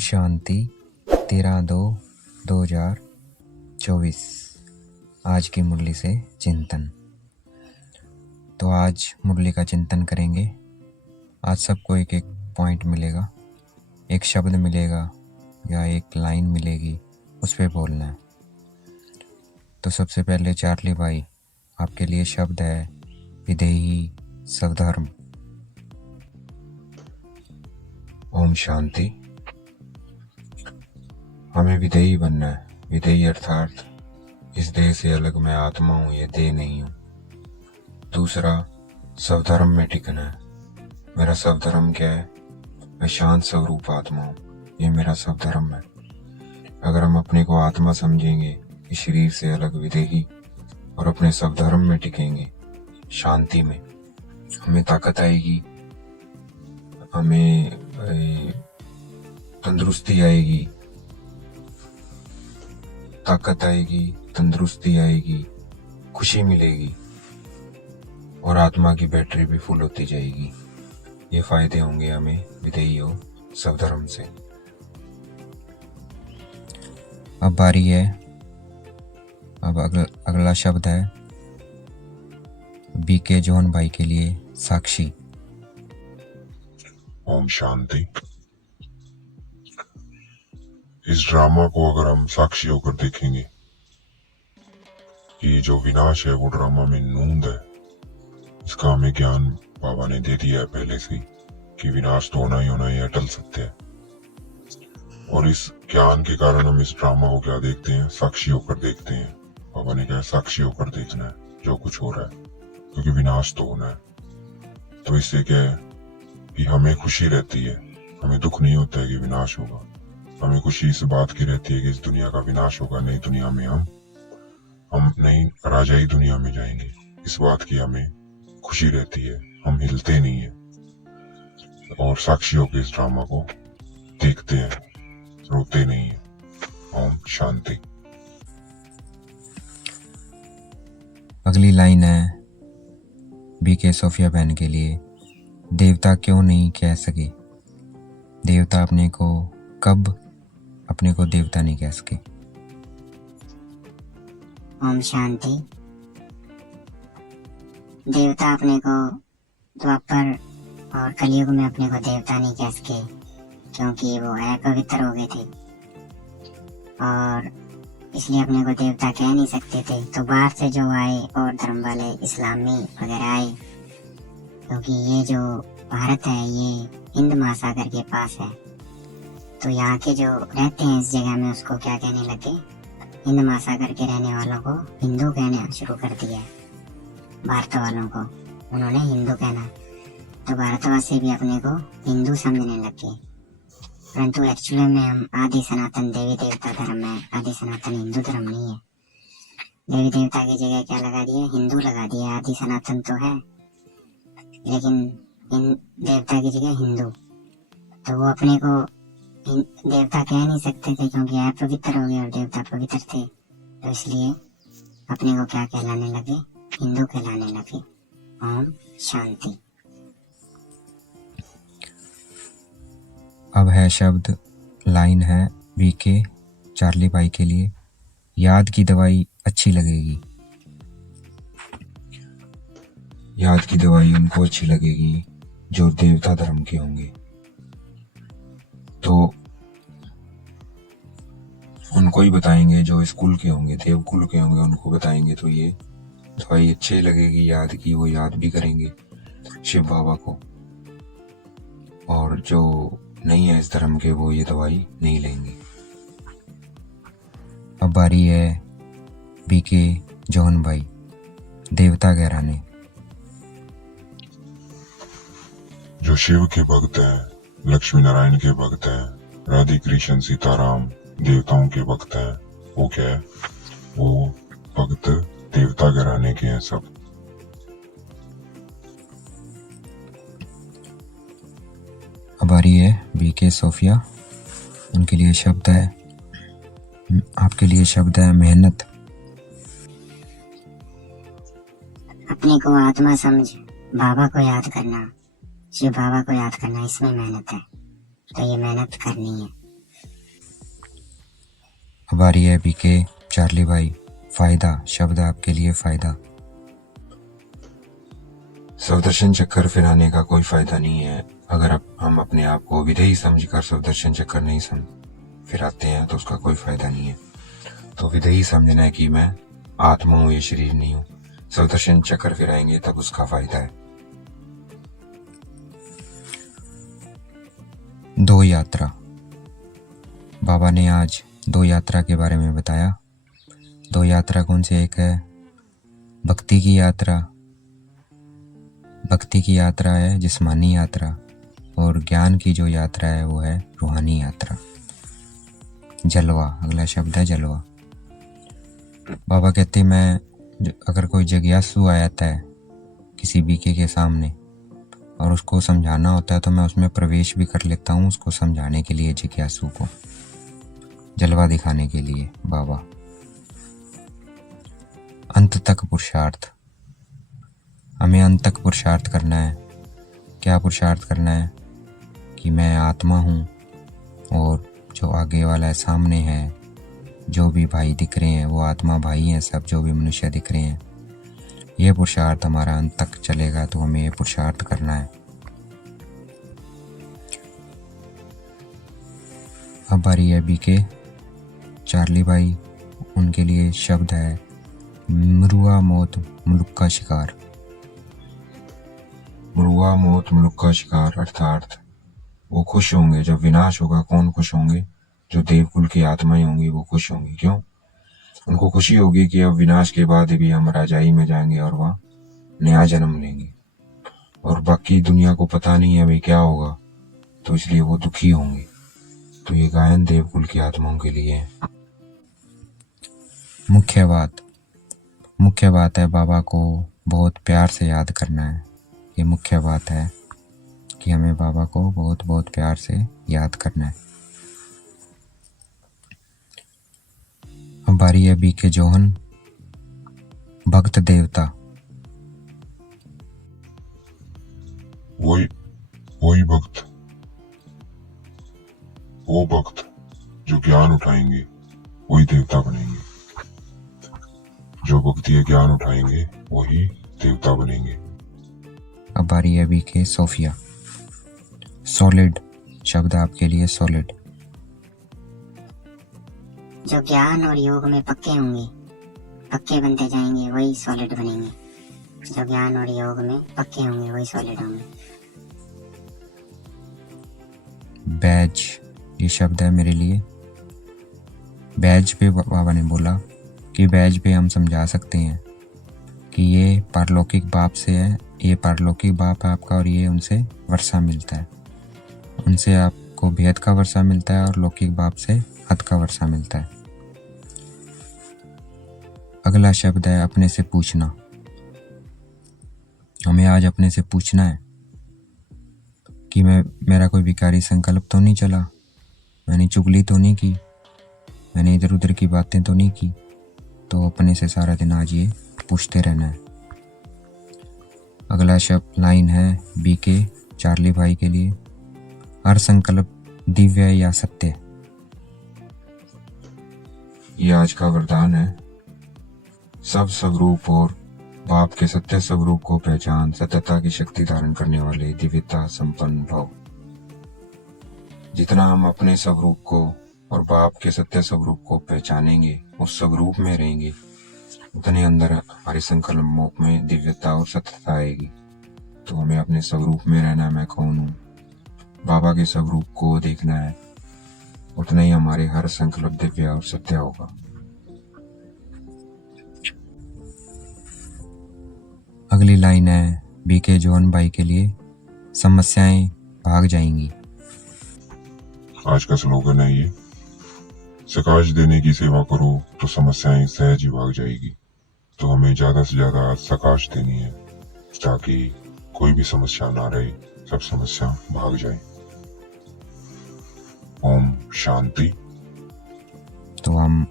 शांति 13/2/2024 आज की मुरली से चिंतन। तो आज मुरली का चिंतन करेंगे। आज सबको एक एक पॉइंट मिलेगा, एक शब्द मिलेगा या एक लाइन मिलेगी, उस पे बोलना है। तो सबसे पहले चार्ली भाई, आपके लिए शब्द है विधेयी स्वधर्म। ओम शांति। हमें विधेयी बनना है। विधेयी अर्थात इस देह से अलग मैं आत्मा हूँ, ये देह नहीं हूँ। दूसरा, स्वधर्म में टिकना है। मेरा स्वधर्म क्या है? मैं शांत स्वरूप आत्मा हूँ, ये मेरा स्वधर्म है। अगर हम अपने को आत्मा समझेंगे, इस शरीर से अलग विधेयी, और अपने स्वधर्म में टिकेंगे, शांति में, हमें ताकत आएगी, हमें तंदुरुस्ती आएगी, ताकत आएगी, तंदुरुस्ती आएगी, खुशी मिलेगी और आत्मा की बैटरी भी फुल होती जाएगी। ये फायदे होंगे हमें विधेयी हो स्वधर्म से। अब बारी है, अब अगला शब्द है बीके जॉन भाई के लिए साक्षी। ओम शांति। इस ड्रामा को अगर हम साक्षी होकर देखेंगे कि जो विनाश है वो ड्रामा में नूंद है, इसका हमें ज्ञान बाबा ने दे दिया है पहले से कि विनाश तो होना ही होना, ये अटल सत्य है। और इस ज्ञान के कारण हम इस ड्रामा को क्या देखते हैं? साक्षी होकर देखते हैं। बाबा ने कहा साक्षी होकर देखना है जो कुछ हो रहा है, क्योंकि विनाश तो होना है। तो इससे क्या है कि हमें खुशी रहती है, हमें दुख नहीं होता है कि विनाश होगा। हमें खुशी इस बात की रहती है कि इस दुनिया का विनाश होगा, नई दुनिया में हम नई राजाई दुनिया में जाएंगे, इस बात की हमें खुशी रहती है। हम हिलते नहीं है और साक्षियों के इस ड्रामा को देखते हैं, रोते नहीं है। ओम शांति। अगली लाइन है बीके सोफिया बहन के लिए, देवता क्यों नहीं कह सके। देवता अपने को कब अपने को देवता नहीं कह सके। ओम शांति। देवता अपने को द्वापर और कलयुग में अपने को देवता नहीं कह सके, क्योंकि वो अपवित्र हो गए थे और इसलिए अपने को देवता कह नहीं सकते थे। तो बाहर से जो आए और धर्म वाले इस्लामी वगैरह आए, क्योंकि ये जो भारत है ये हिंद महासागर के पास है, तो यहाँ के जो रहते हैं इस जगह में उसको क्या कहने लगे, हिंद महासागर के रहने वालों को हिंदू कहना शुरू कर दिया। भारत वालों को उन्होंने हिंदू कहना, तो भारतवासी भी अपने को हिंदू समझने लगे। परंतु एक्चुअली में हम आदि सनातन देवी देवता धर्म है, आदि सनातन हिंदू धर्म नहीं है। देवी देवता की जगह क्या लगा दिया? हिंदू लगा दिया। आदि सनातन तो है लेकिन देवता की जगह हिंदू। तो वो अपने को देवता कह नहीं सकते थे, क्योंकि आप पवित्र हो गए और देवता पवित्र थे, तो इसलिए अपने को क्या कहलाने लगे? हिंदू कहलाने लगे। ओम शांति। अब है शब्द, लाइन है बीके चार्ली भाई के लिए, याद की दवाई अच्छी लगेगी। याद की दवाई उनको अच्छी लगेगी जो देवता धर्म के होंगे। तो उनको ही बताएंगे, जो स्कूल के होंगे, देवकुल के होंगे, उनको बताएंगे तो ये दवाई अच्छी लगेगी याद की। वो याद भी करेंगे शिव बाबा को। और जो नहीं है इस धर्म के, वो ये दवाई नहीं लेंगे। अब बारी है बीके जॉन भाई, देवता घराने। जो शिव के भक्त हैं, लक्ष्मी नारायण के भक्त हैं, राधे कृष्ण सीताराम देवताओं के भक्त हैं, वो क्या है? वो भक्त देवता घराने के हैं सब। अब आ रही है बीके सोफिया, उनके लिए शब्द है, आपके लिए शब्द है मेहनत। अपने को आत्मा समझ बाबा को याद करना, शिव बाबा को याद करना, इसमें मेहनत है। तो ये मेहनत करनी है। अब आ रही है बीके चार्ली भाई। फायदा शब्द आपके लिए फायदा। स्वदर्शन चक्कर फिराने का कोई फायदा नहीं है। अगर हम अपने आप को विधेयी समझकर स्वदर्शन चक्कर नहीं फिराते हैं तो उसका कोई फायदा नहीं है। तो विधेयी समझना है कि मैं आत्मा हूं, ये शरीर नहीं हूं। स्वदर्शन चक्कर फिराएंगे तब उसका फायदा है। 2 यात्रा। बाबा ने आज 2 यात्रा के बारे में बताया। 2 यात्रा कौन सी? एक है भक्ति की यात्रा। भक्ति की यात्रा है जिस्मानी यात्रा, और ज्ञान की जो यात्रा है वो है रूहानी यात्रा। जलवा, अगला शब्द है जलवा। बाबा कहते मैं अगर कोई जिज्ञासु आ जाता है किसी बीके के सामने और उसको समझाना होता है तो मैं उसमें प्रवेश भी कर लेता हूँ, उसको समझाने के लिए, जिज्ञासु को जलवा दिखाने के लिए। बाबा अंत तक पुरुषार्थ। हमें अंत तक पुरुषार्थ करना है। क्या पुरुषार्थ करना है? कि मैं आत्मा हूँ और जो आगे वाला है, सामने है, जो भी भाई दिख रहे हैं वो आत्मा भाई हैं सब, जो भी मनुष्य दिख रहे हैं। ये पुरुषार्थ हमारा अंत तक चलेगा, तो हमें ये पुरुषार्थ करना है। अब बारी है बीके चार्ली भाई। उनके लिए शब्द है मरुआ मौत मुल्क का शिकार। मरुआ मौत मुल्क का शिकार अर्थात वो खुश होंगे जब विनाश होगा। कौन खुश होंगे? जो देवकुल की आत्माएं होंगी वो खुश होंगी। क्यों? उनको खुशी होगी कि अब विनाश के बाद भी हम राजाई में जाएंगे और वहाँ नया जन्म लेंगे, और बाकी दुनिया को पता नहीं है अभी क्या होगा, तो इसलिए वो दुखी होंगे। तो ये गायन देवकुल की आत्माओं के लिए है। मुख्य बात है बाबा को बहुत प्यार से याद करना है। ये मुख्य बात है कि हमें बाबा को बहुत बहुत प्यार से याद करना है। अब बारी है बीके जोहन, भक्त देवता। वही भक्त, वो भक्त जो ज्ञान उठाएंगे वही देवता बनेंगे। जो भक्ति या ज्ञान उठाएंगे वही देवता बनेंगे। अब बारी है बीके सोफिया। सॉलिड शब्द आपके लिए सॉलिड। जो ज्ञान और योग में पक्के होंगे, पक्के बनते जाएंगे, वही सॉलिड बनेंगे। जो ज्ञान और योग में पक्के होंगे वही सॉलिड होंगे। बैज, ये शब्द है मेरे लिए। बैज पे बाबा ने बोला कि बैज पे हम समझा सकते हैं कि ये पारलौकिक बाप से है, ये पारलौकिक बाप है आपका, और ये उनसे वर्षा मिलता है। उनसे आपको भेद का वर्षा मिलता है और लौकिक बाप से हद का वर्षा मिलता है। अगला शब्द है अपने से पूछना। हमें आज अपने से पूछना है कि मेरा कोई विकारी संकल्प तो नहीं चला, मैंने चुगली तो नहीं की, मैंने इधर उधर की बातें तो नहीं की। तो अपने से सारा दिन आज ये पूछते रहना है। अगला शब्द लाइन है बीके चार्ली भाई के लिए, हर संकल्प दिव्य या सत्य। ये आज का वरदान है। सब स्वरूप और बाप के सत्य स्वरूप को पहचान, सत्यता की शक्ति धारण करने वाले दिव्यता संपन्न भव। जितना हम अपने स्वरूप को और बाप के सत्य स्वरूप को पहचानेंगे, उस स्वरूप में रहेंगे, उतने अंदर हमारे संकल्पों में दिव्यता और सत्यता आएगी। तो हमें अपने स्वरूप में रहना है, मैं कौन हूँ, बाबा के स्वरूप को देखना है, उतना ही हमारे हर संकल्प दिव्य और सत्य होगा। अगली लाइन है बीके जॉन भाई के लिए, समस्याएं भाग जाएंगी। आज का स्लोगन है ये, प्रकाश देने की सेवा करो तो समस्याएं सहज ही भाग जाएगी। तो हमें ज्यादा से ज्यादा प्रकाश देनी है ताकि कोई भी समस्या ना रहे, सब समस्या भाग जाए। ओम शांति। तो हम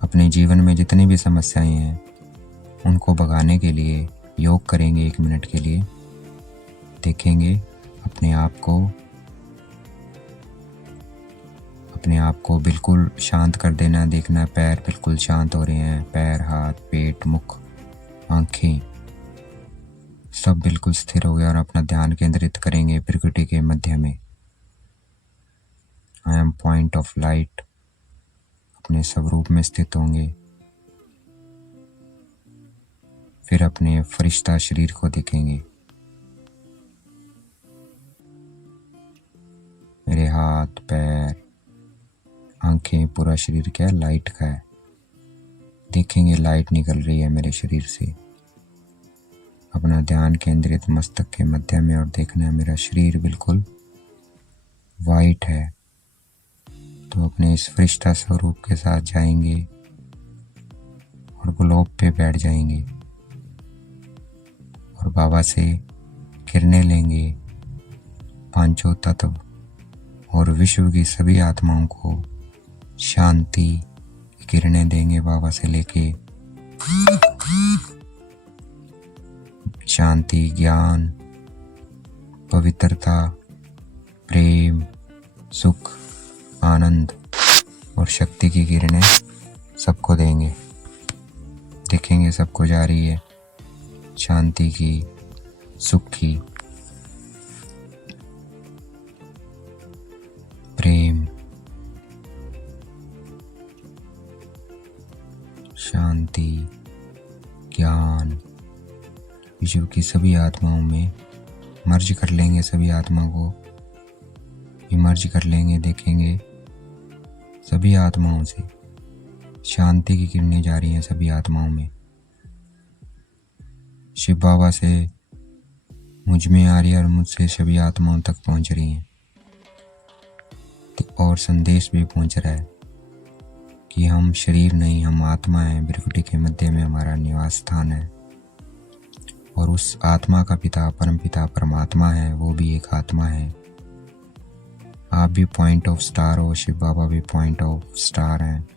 अपने जीवन में जितनी भी समस्याएं हैं उनको भगाने के लिए योग करेंगे 1 मिनट के लिए। देखेंगे अपने आप को अपने आप को बिल्कुल शांत कर देना है। देखना है पैर बिल्कुल शांत हो रहे हैं, पैर, हाथ, पेट, मुख, आंखें सब बिल्कुल स्थिर हो गया और अपना ध्यान केंद्रित करेंगे प्रकृति के मध्य में। I am point of light, अपने स्वरूप में स्थित होंगे। फिर अपने फरिश्ता शरीर को देखेंगे। मेरे हाथ, पैर, आंखें, पूरा शरीर क्या है, लाइट का है। देखेंगे लाइट निकल रही है मेरे शरीर से। अपना ध्यान केंद्रित मस्तक के मध्य में और देखना है मेरा शरीर बिल्कुल वाइट है। तो अपने इस फरिश्ता स्वरूप के साथ जाएंगे और ग्लोब पे बैठ जाएंगे और बाबा से किरणें लेंगे। पांचों तत्व और विश्व की सभी आत्माओं को शांति की किरणें देंगे बाबा से लेके। शांति, ज्ञान, पवित्रता, प्रेम, सुख, आनंद और शक्ति की किरणें सबको देंगे। देखेंगे सबको जा रही है शांति की, सुख की, प्रेम, शांति, ज्ञान, विश्व की सभी आत्माओं में मर्ज कर लेंगे। सभी आत्मा को विमर्ज कर लेंगे। देखेंगे सभी आत्माओं से शांति की किरणें जा रही हैं सभी आत्माओं में। शिव बाबा से मुझ में आ रही है और मुझसे सभी आत्माओं तक पहुंच रही हैं। और संदेश भी पहुंच रहा है कि हम शरीर नहीं, हम आत्मा हैं। प्रकृति के मध्य में हमारा निवास स्थान है और उस आत्मा का पिता परम पिता परमात्मा है, वो भी एक आत्मा है। आप भी पॉइंट ऑफ स्टार हो, शिव बाबा भी पॉइंट ऑफ स्टार हैं।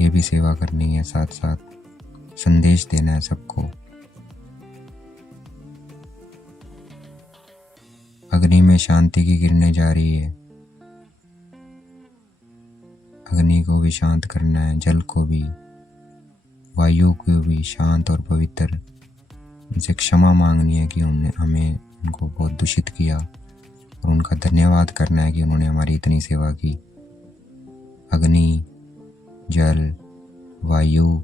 ये भी सेवा करनी है, साथ साथ संदेश देना है सबको। अग्नि में शांति की किरणें जा रही है। अग्नि को भी शांत करना है, जल को भी, वायु को भी शांत और पवित्र। उनसे क्षमा मांगनी है कि हमें उनको बहुत दूषित किया और उनका धन्यवाद करना है कि उन्होंने हमारी इतनी सेवा की। अग्नि, जल, वायु,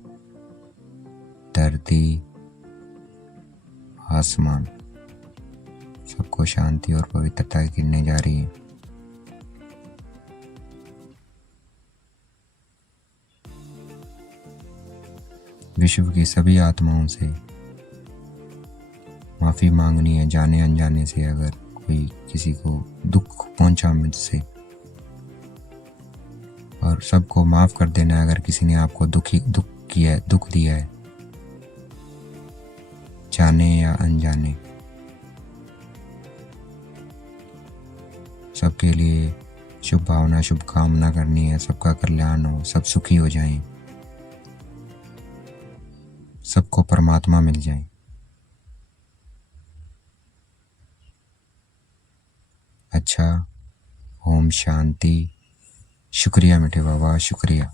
धरती, आसमान सबको शांति और पवित्रता की किरणें जा रही है। विश्व की सभी आत्माओं से माफी मांगनी है, जाने अनजाने से अगर कोई किसी को दुख पहुंचा मुझसे, और सबको माफ कर देना है अगर किसी ने आपको दुख दिया है, जाने या अनजाने। सबके लिए शुभ भावना, शुभ कामना करनी है। सबका कल्याण हो, सब सुखी हो जाएं, सबको परमात्मा मिल जाए। अच्छा, ओम शांति। शुक्रिया मीठे बाबा, शुक्रिया।